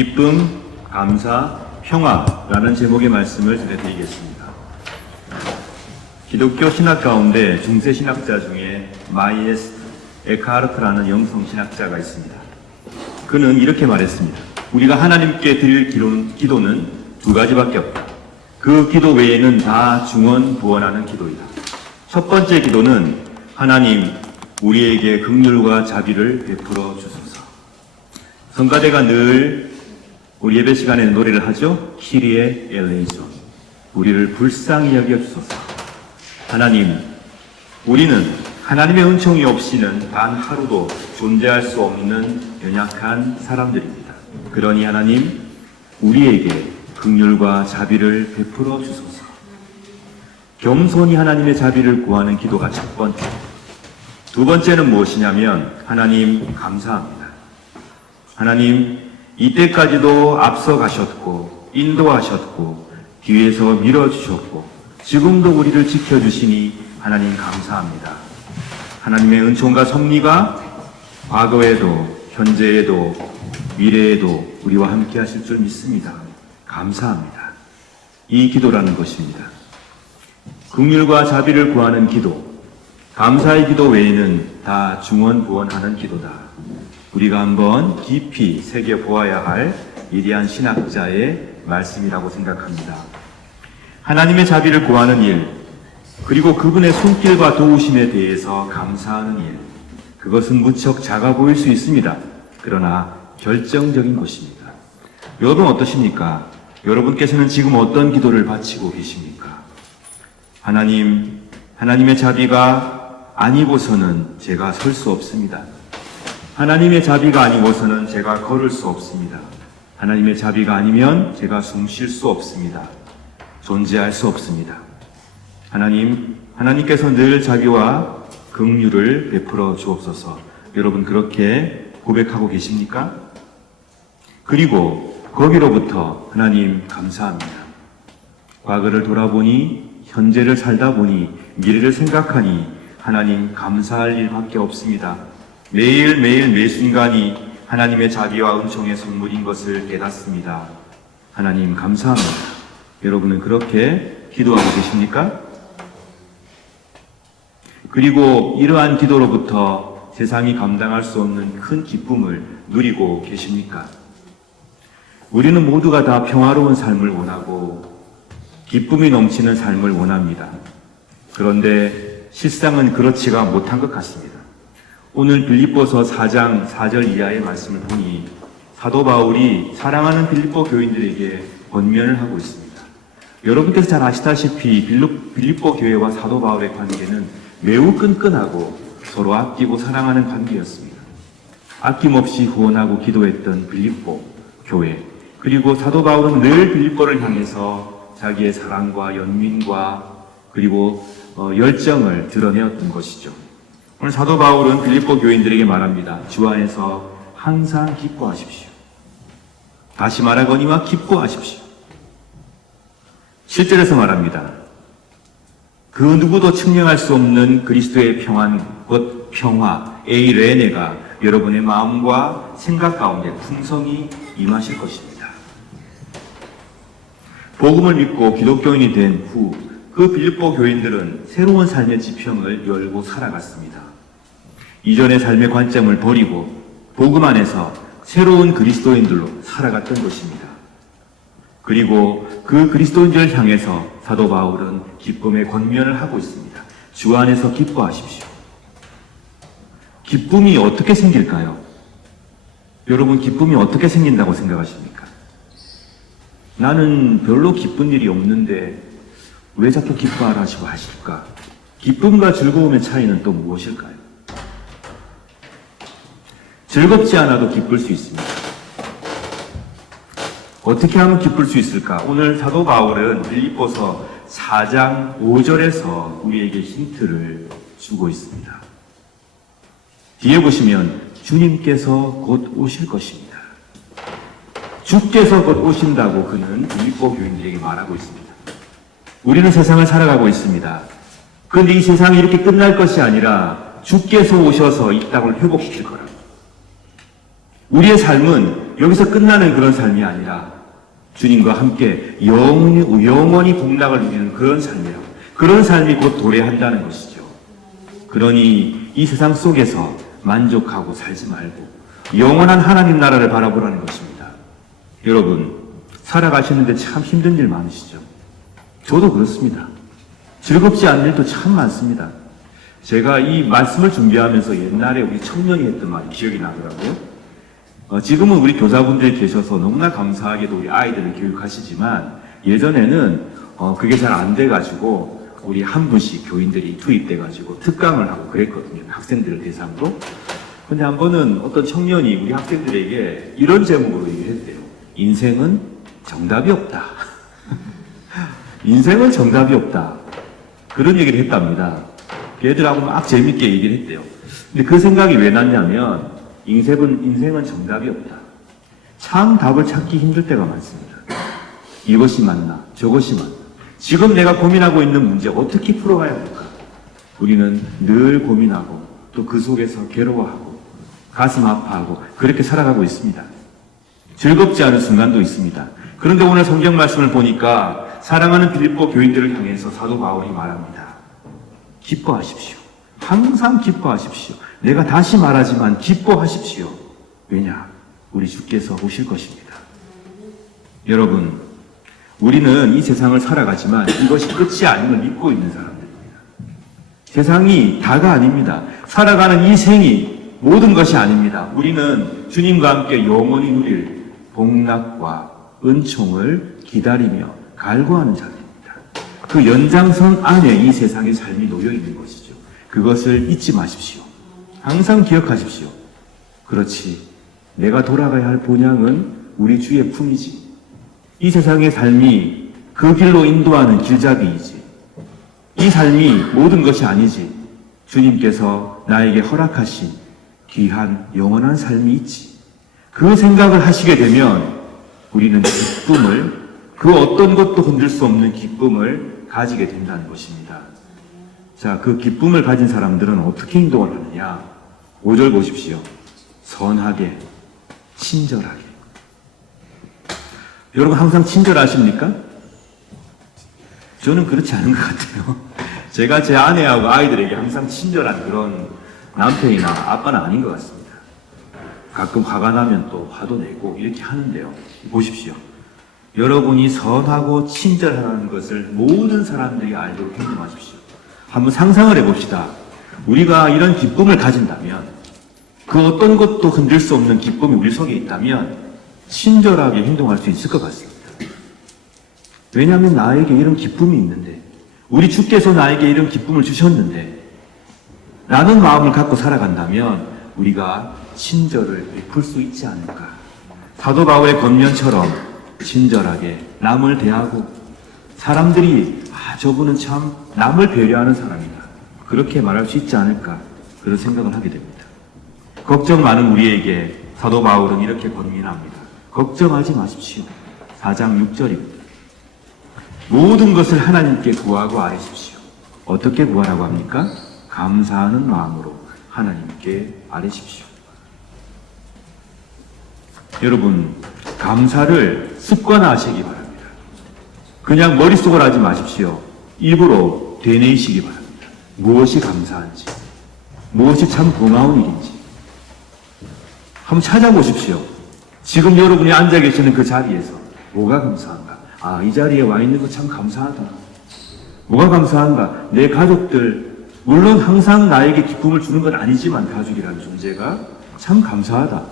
기쁨, 감사, 평화라는 제목의 말씀을 전해드리겠습니다. 기독교 신학 가운데 중세 신학자 중에 마이에스트 에크하르트라는 영성 신학자가 있습니다. 그는 이렇게 말했습니다. 우리가 하나님께 드릴 기도는 두 가지밖에 없다. 그 기도 외에는 다 중언부언하는 기도이다. 첫 번째 기도는 하나님, 우리에게 긍휼과 자비를 베풀어 주소서. 성가대가 늘 우리 예배 시간에 노래를 하죠. 키리에 엘레이손, 우리를 불쌍히 여겨주소서. 하나님, 우리는 하나님의 은총이 없이는 단 하루도 존재할 수 없는 연약한 사람들입니다. 그러니 하나님, 우리에게 긍휼과 자비를 베풀어 주소서. 겸손히 하나님의 자비를 구하는 기도가 첫 번째. 두 번째는 무엇이냐면 하나님 감사합니다. 하나님, 이때까지도 앞서 가셨고 인도하셨고 뒤에서 밀어주셨고 지금도 우리를 지켜주시니 하나님 감사합니다. 하나님의 은총과 섭리가 과거에도 현재에도 미래에도 우리와 함께 하실 줄 믿습니다. 감사합니다. 이 기도라는 것입니다. 긍휼과 자비를 구하는 기도, 감사의 기도 외에는 다 중언부언하는 기도다. 우리가 한번 깊이 새겨보아야 할 위대한 신학자의 말씀이라고 생각합니다. 하나님의 자비를 구하는 일, 그리고 그분의 손길과 도우심에 대해서 감사하는 일, 그것은 무척 작아 보일 수 있습니다. 그러나 결정적인 것입니다. 여러분 어떠십니까? 여러분께서는 지금 어떤 기도를 바치고 계십니까? 하나님, 하나님의 자비가 아니고서는 제가 설 수 없습니다. 하나님의 자비가 아니고서는 제가 걸을 수 없습니다. 하나님의 자비가 아니면 제가 숨 쉴 수 없습니다. 존재할 수 없습니다. 하나님께서 늘 자비와 긍휼을 베풀어 주옵소서. 여러분 그렇게 고백하고 계십니까? 그리고 거기로부터 하나님 감사합니다. 과거를 돌아보니, 현재를 살다 보니, 미래를 생각하니 하나님 감사할 일밖에 없습니다. 매일매일 매 순간이 하나님의 자비와 은총의 선물인 것을 깨닫습니다. 하나님 감사합니다. 여러분은 그렇게 기도하고 계십니까? 그리고 이러한 기도로부터 세상이 감당할 수 없는 큰 기쁨을 누리고 계십니까? 우리는 모두가 다 평화로운 삶을 원하고 기쁨이 넘치는 삶을 원합니다. 그런데 실상은 그렇지가 못한 것 같습니다. 오늘 빌립보서 4장 4절 이하의 말씀을 보니 사도 바울이 사랑하는 빌립보 교인들에게 권면을 하고 있습니다. 여러분께서 잘 아시다시피 빌립보 교회와 사도 바울의 관계는 매우 끈끈하고 서로 아끼고 사랑하는 관계였습니다. 아낌없이 후원하고 기도했던 빌립보 교회, 그리고 사도 바울은 늘 빌립보를 향해서 자기의 사랑과 연민과 그리고 열정을 드러내었던 것이죠. 오늘 사도 바울은 빌립보 교인들에게 말합니다. 주 안에서 항상 기뻐하십시오. 다시 말하거니와 기뻐하십시오. 7절에서 말합니다. 그 누구도 측량할 수 없는 그리스도의 평안, 곧 평화, 에이레네가 여러분의 마음과 생각 가운데 풍성히 임하실 것입니다. 복음을 믿고 기독교인이 된 후 그 빌립보 교인들은 새로운 삶의 지평을 열고 살아갔습니다. 이전의 삶의 관점을 버리고 복음 안에서 새로운 그리스도인들로 살아갔던 것입니다. 그리고 그 그리스도인들을 향해서 사도 바울은 기쁨의 권면을 하고 있습니다. 주 안에서 기뻐하십시오. 기쁨이 어떻게 생길까요? 여러분 기쁨이 어떻게 생긴다고 생각하십니까? 나는 별로 기쁜 일이 없는데 왜 자꾸 기뻐하라고 하실까? 기쁨과 즐거움의 차이는 또 무엇일까요? 즐겁지 않아도 기쁠 수 있습니다. 어떻게 하면 기쁠 수 있을까? 오늘 사도 바울은 빌립보서 4장 5절에서 우리에게 힌트를 주고 있습니다. 뒤에 보시면 주님께서 곧 오실 것입니다. 주께서 곧 오신다고 그는 빌립보 교인들에게 말하고 있습니다. 우리는 세상을 살아가고 있습니다. 그런데 이 세상이 이렇게 끝날 것이 아니라 주께서 오셔서 이 땅을 회복시킬 거라고. 우리의 삶은 여기서 끝나는 그런 삶이 아니라 주님과 함께 영원히 복락을 누리는 그런 삶이라고. 그런 삶이 곧 도래한다는 것이죠. 그러니 이 세상 속에서 만족하고 살지 말고 영원한 하나님 나라를 바라보라는 것입니다. 여러분, 살아가시는데 참 힘든 일 많으시죠? 저도 그렇습니다. 즐겁지 않은 일도 참 많습니다. 제가 이 말씀을 준비하면서 옛날에 우리 청년이 했던 말이 기억이 나더라고요. 지금은 우리 교사분들이 계셔서 너무나 감사하게도 우리 아이들을 교육하시지만 예전에는 그게 잘 안 돼가지고 우리 한 분씩 교인들이 투입돼가지고 특강을 하고 그랬거든요. 학생들을 대상으로. 근데 한 번은 어떤 청년이 우리 학생들에게 이런 제목으로 얘기를 했대요. 인생은 정답이 없다. 인생은 정답이 없다. 그런 얘기를 했답니다. 얘들하고 막 재밌게 얘기를 했대요. 근데 그 생각이 왜 났냐면 인생은 정답이 없다. 참 답을 찾기 힘들 때가 많습니다. 이것이 맞나 저것이 맞나. 지금 내가 고민하고 있는 문제 어떻게 풀어가야 할까? 우리는 늘 고민하고 또 그 속에서 괴로워하고 가슴 아파하고 그렇게 살아가고 있습니다. 즐겁지 않은 순간도 있습니다. 그런데 오늘 성경 말씀을 보니까 사랑하는 빌립보 교인들을 향해서 사도 바울이 말합니다. 기뻐하십시오. 항상 기뻐하십시오. 내가 다시 말하지만 기뻐하십시오. 왜냐? 우리 주께서 오실 것입니다. 여러분, 우리는 이 세상을 살아가지만 이것이 끝이 아님을 믿고 있는 사람들입니다. 세상이 다가 아닙니다. 살아가는 이 생이 모든 것이 아닙니다. 우리는 주님과 함께 영원히 누릴 복락과 은총을 기다리며 갈구하는 자들입니다. 그 연장선 안에 이 세상의 삶이 놓여 있는 것이죠. 그것을 잊지 마십시오. 항상 기억하십시오. 그렇지. 내가 돌아가야 할 본향은 우리 주의 품이지. 이 세상의 삶이 그 길로 인도하는 길잡이이지. 이 삶이 모든 것이 아니지. 주님께서 나에게 허락하신 귀한 영원한 삶이 있지. 그 생각을 하시게 되면 우리는 기쁨을, 그 어떤 것도 흔들 수 없는 기쁨을 가지게 된다는 것입니다. 자, 그 기쁨을 가진 사람들은 어떻게 행동을 하느냐? 5절 보십시오. 선하게, 친절하게. 여러분 항상 친절하십니까? 저는 그렇지 않은 것 같아요. 제가 제 아내하고 아이들에게 항상 친절한 그런 남편이나 아빠는 아닌 것 같습니다. 가끔 화가 나면 또 화도 내고 이렇게 하는데요. 보십시오. 여러분이 선하고 친절하다는 것을 모든 사람들이 알도록 행동하십시오. 한번 상상을 해봅시다. 우리가 이런 기쁨을 가진다면, 그 어떤 것도 흔들 수 없는 기쁨이 우리 속에 있다면 친절하게 행동할 수 있을 것 같습니다. 왜냐하면 나에게 이런 기쁨이 있는데, 우리 주께서 나에게 이런 기쁨을 주셨는데, 라는 마음을 갖고 살아간다면 우리가 친절을 베풀 수 있지 않을까. 사도 바울의 권면처럼 친절하게 남을 대하고 사람들이 저분은 참 남을 배려하는 사람이다. 그렇게 말할 수 있지 않을까. 그런 생각을 하게 됩니다. 걱정 많은 우리에게 사도 바울은 이렇게 권면합니다. 걱정하지 마십시오. 4장 6절입니다. 모든 것을 하나님께 구하고 아뢰십시오. 어떻게 구하라고 합니까? 감사하는 마음으로 하나님께 아뢰십시오. 여러분, 감사를 습관화하시기 바랍니다. 그냥 머릿속으로 하지 마십시오. 입으로 되뇌이시기 바랍니다. 무엇이 감사한지, 무엇이 참 고마운 일인지 한번 찾아보십시오. 지금 여러분이 앉아 계시는 그 자리에서 뭐가 감사한가? 이 자리에 와 있는 거 참 감사하다. 뭐가 감사한가? 내 가족들, 물론 항상 나에게 기쁨을 주는 건 아니지만 가족이라는 존재가 참 감사하다.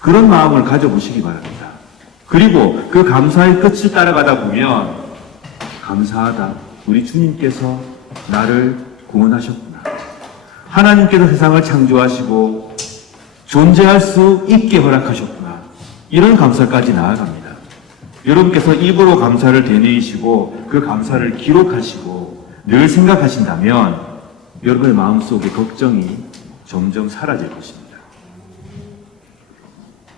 그런 마음을 가져보시기 바랍니다. 그리고 그 감사의 끝을 따라가다 보면 감사하다. 우리 주님께서 나를 구원하셨구나. 하나님께서 세상을 창조하시고 존재할 수 있게 허락하셨구나. 이런 감사까지 나아갑니다. 여러분께서 입으로 감사를 되뇌이시고 그 감사를 기록하시고 늘 생각하신다면 여러분의 마음속에 걱정이 점점 사라질 것입니다.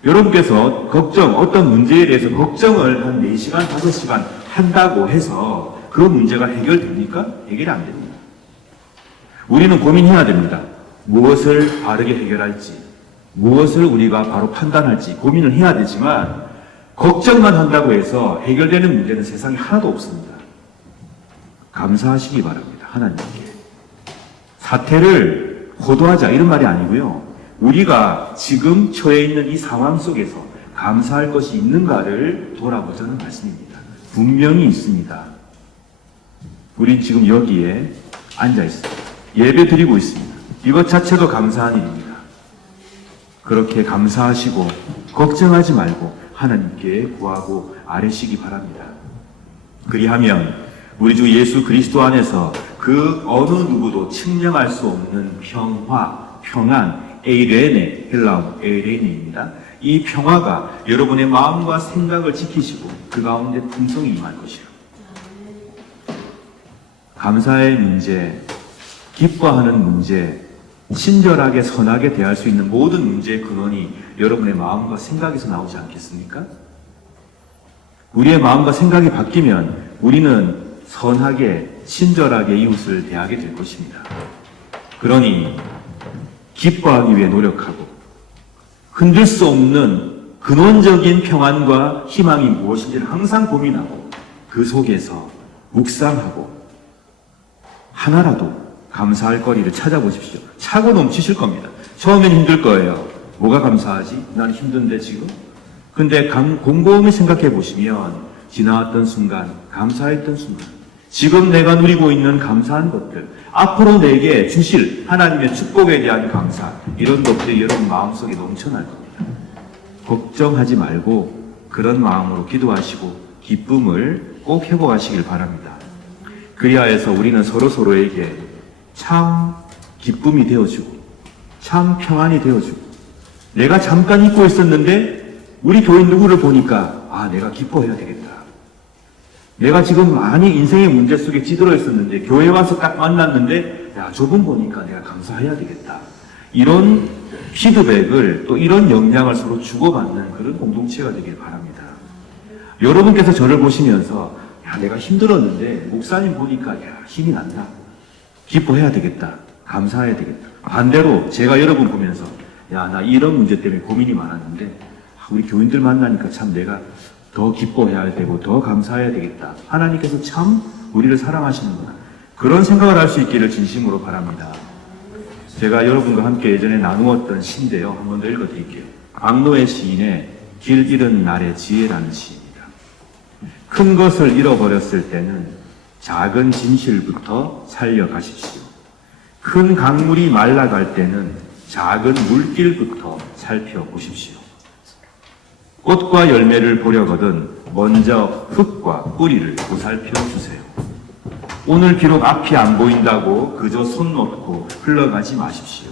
여러분께서 어떤 문제에 대해서 걱정을 한 4시간, 5시간 한다고 해서 그 문제가 해결됩니까? 해결이 안 됩니다. 우리는 고민해야 됩니다. 무엇을 바르게 해결할지, 무엇을 우리가 바로 판단할지 고민을 해야 되지만 걱정만 한다고 해서 해결되는 문제는 세상에 하나도 없습니다. 감사하시기 바랍니다. 하나님께. 사태를 호도하자 이런 말이 아니고요. 우리가 지금 처해 있는 이 상황 속에서 감사할 것이 있는가를 돌아보자는 말씀입니다. 분명히 있습니다. 우린 지금 여기에 앉아 있습니다. 예배 드리고 있습니다. 이것 자체도 감사한 일입니다. 그렇게 감사하시고 걱정하지 말고 하나님께 구하고 아뢰시기 바랍니다. 그리하면 우리 주 예수 그리스도 안에서 그 어느 누구도 측량할 수 없는 평화, 평안, 에이레네, 헬라어 에이레네입니다. 이 평화가 여러분의 마음과 생각을 지키시고 그 가운데 풍성이 임할 것이요. 감사의 문제, 기뻐하는 문제, 친절하게 선하게 대할 수 있는 모든 문제의 근원이 여러분의 마음과 생각에서 나오지 않겠습니까? 우리의 마음과 생각이 바뀌면 우리는 선하게, 친절하게 이웃을 대하게 될 것입니다. 그러니 기뻐하기 위해 노력하고 흔들 수 없는 근원적인 평안과 희망이 무엇인지를 항상 고민하고 그 속에서 묵상하고 하나라도 감사할 거리를 찾아보십시오. 차고 넘치실 겁니다. 처음엔 힘들 거예요. 뭐가 감사하지? 난 힘든데 지금? 근데 곰곰이 생각해 보시면 지나왔던 순간, 감사했던 순간, 지금 내가 누리고 있는 감사한 것들, 앞으로 내게 주실 하나님의 축복에 대한 감사, 이런 것들이 여러분 마음속에 넘쳐날 겁니다. 걱정하지 말고 그런 마음으로 기도하시고 기쁨을 꼭 회복하시길 바랍니다. 그리하여서 우리는 서로에게 참 기쁨이 되어주고 참 평안이 되어주고 내가 잠깐 잊고 있었는데 우리 교인 누구를 보니까 내가 기뻐해야 되겠다. 내가 지금 많이 인생의 문제 속에 찌들어 있었는데 교회 와서 딱 만났는데 저분 보니까 내가 감사해야 되겠다. 이런 피드백을 또 이런 영향을 서로 주고받는 그런 공동체가 되길 바랍니다. 여러분께서 저를 보시면서 내가 힘들었는데 목사님 보니까 힘이 난다. 기뻐해야 되겠다. 감사해야 되겠다. 반대로 제가 여러분 보면서 나 이런 문제 때문에 고민이 많았는데 우리 교인들 만나니까 참 내가 더 기뻐해야 되고 더 감사해야 되겠다. 하나님께서 참 우리를 사랑하시는구나. 그런 생각을 할 수 있기를 진심으로 바랍니다. 제가 여러분과 함께 예전에 나누었던 시인데요. 한 번 더 읽어드릴게요. 박노해 시인의 길 잃은 날의 지혜라는 시입니다. 큰 것을 잃어버렸을 때는 작은 진실부터 살려가십시오. 큰 강물이 말라갈 때는 작은 물길부터 살펴보십시오. 꽃과 열매를 보려거든 먼저 흙과 뿌리를 보살펴 주세요. 오늘 비록 앞이 안 보인다고 그저 손 놓고 흘러가지 마십시오.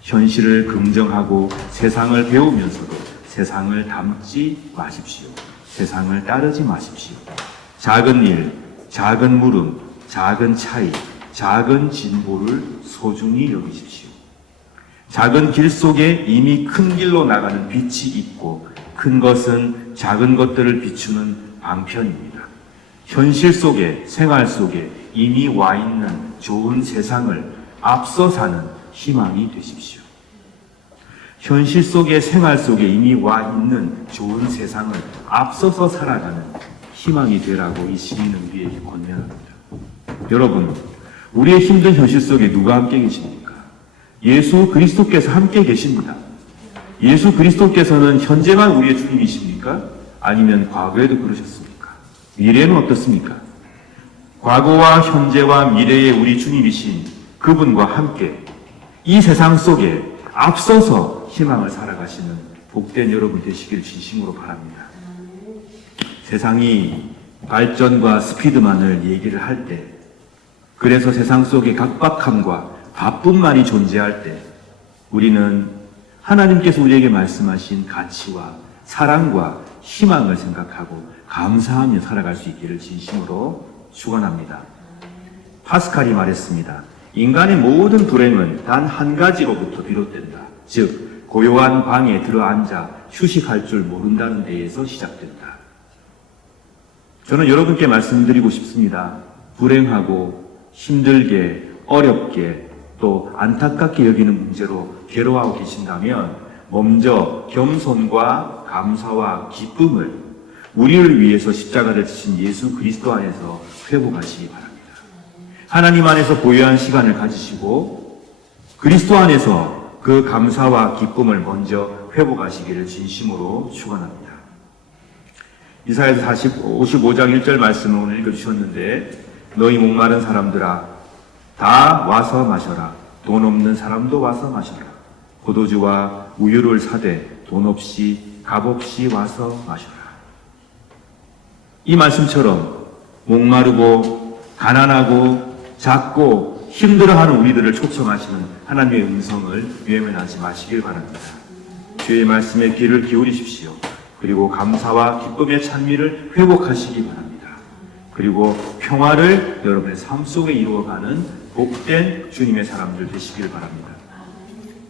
현실을 긍정하고 세상을 배우면서도 세상을 닮지 마십시오. 세상을 따르지 마십시오. 작은 일, 작은 물음, 작은 차이, 작은 진보를 소중히 여기십시오. 작은 길 속에 이미 큰 길로 나가는 빛이 있고 큰 것은 작은 것들을 비추는 방편입니다. 현실 속에, 생활 속에 이미 와 있는 좋은 세상을 앞서 사는 희망이 되십시오. 현실 속에, 생활 속에 이미 와 있는 좋은 세상을 앞서서 살아가는 희망이 되라고 이 시인은 우리에게 권면합니다. 여러분, 우리의 힘든 현실 속에 누가 함께 계십니까? 예수 그리스도께서 함께 계십니다. 예수 그리스도께서는 현재만 우리의 주님이십니까? 아니면 과거에도 그러셨습니까? 미래는 어떻습니까? 과거와 현재와 미래의 우리 주님이신 그분과 함께 이 세상 속에 앞서서 희망을 살아가시는 복된 여러분 되시길 진심으로 바랍니다. 세상이 발전과 스피드만을 얘기를 할 때, 그래서 세상 속에 각박함과 바쁨만이 존재할 때 우리는 하나님께서 우리에게 말씀하신 가치와 사랑과 희망을 생각하고 감사하며 살아갈 수 있기를 진심으로 축원합니다. 파스칼이 말했습니다. 인간의 모든 불행은 단 한 가지로부터 비롯된다. 즉 고요한 방에 들어앉아 휴식할 줄 모른다는 데에서 시작된다. 저는 여러분께 말씀드리고 싶습니다. 불행하고 힘들게 어렵게 또 안타깝게 여기는 문제로 괴로워하고 계신다면 먼저 겸손과 감사와 기쁨을 우리를 위해서 십자가를 지신 예수 그리스도 안에서 회복하시기 바랍니다. 하나님 안에서 고요한 시간을 가지시고 그리스도 안에서 그 감사와 기쁨을 먼저 회복하시기를 진심으로 축원합니다. 이사야서 55장 1절 말씀을 오늘 읽어주셨는데 너희 목마른 사람들아 다 와서 마셔라. 돈 없는 사람도 와서 마셔라. 포도주와 우유를 사되 돈 없이 값 없이 와서 마셔라. 이 말씀처럼 목마르고 가난하고 작고 힘들어하는 우리들을 초청하시는 하나님의 음성을 외면하지 마시길 바랍니다. 주의 말씀에 귀를 기울이십시오. 그리고 감사와 기쁨의 찬미를 회복하시기 바랍니다. 그리고 평화를 여러분의 삶 속에 이루어가는 복된 주님의 사람들 되시길 바랍니다.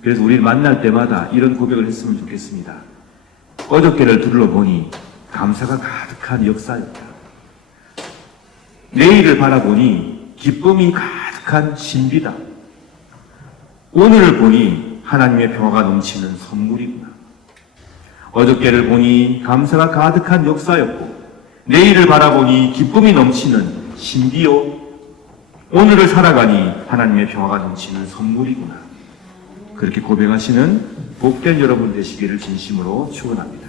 그래서 우리를 만날 때마다 이런 고백을 했으면 좋겠습니다. 어저께를 둘러보니 감사가 가득한 역사였다. 내일을 바라보니 기쁨이 가득한 신비다. 오늘을 보니 하나님의 평화가 넘치는 선물이구나. 어저께를 보니 감사가 가득한 역사였고 내일을 바라보니 기쁨이 넘치는 신비요. 오늘을 살아가니 하나님의 평화가 넘치는 선물이구나. 그렇게 고백하시는 복된 여러분 되시기를 진심으로 축원합니다.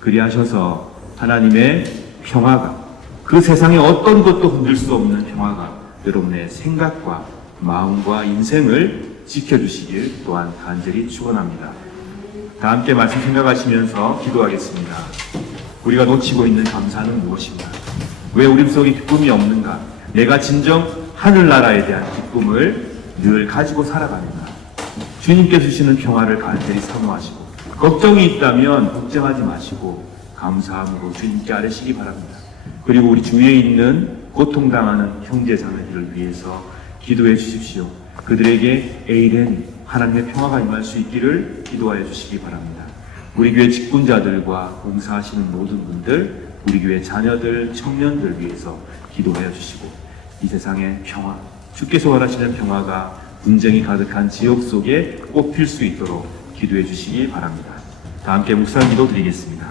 그리하셔서 하나님의 평화가 그 세상의 어떤 것도 흔들 수 없는 평화가 여러분의 생각과 마음과 인생을 지켜주시길 또한 간절히 축원합니다. 다 함께 말씀 생각하시면서 기도하겠습니다. 우리가 놓치고 있는 감사는 무엇인가? 왜 우리 속에 기쁨이 없는가? 내가 진정 하늘나라에 대한 기쁨을 늘 가지고 살아가는가? 주님께 주시는 평화를 간절히 사모하시고 걱정이 있다면 걱정하지 마시고 감사함으로 주님께 아뢰시기 바랍니다. 그리고 우리 주위에 있는 고통당하는 형제자매들을 위해서 기도해 주십시오. 그들에게 에이렌 하나님의 평화가 임할 수 있기를 기도하여 주시기 바랍니다. 우리 교회 직분자들과 봉사하시는 모든 분들, 우리 교회 자녀들, 청년들 위해서 기도하여 주시고 이 세상의 평화, 주께서 원하시는 평화가 분쟁이 가득한 지역 속에 꽃필 수 있도록 기도해 주시기 바랍니다. 다 함께 묵상 기도 드리겠습니다.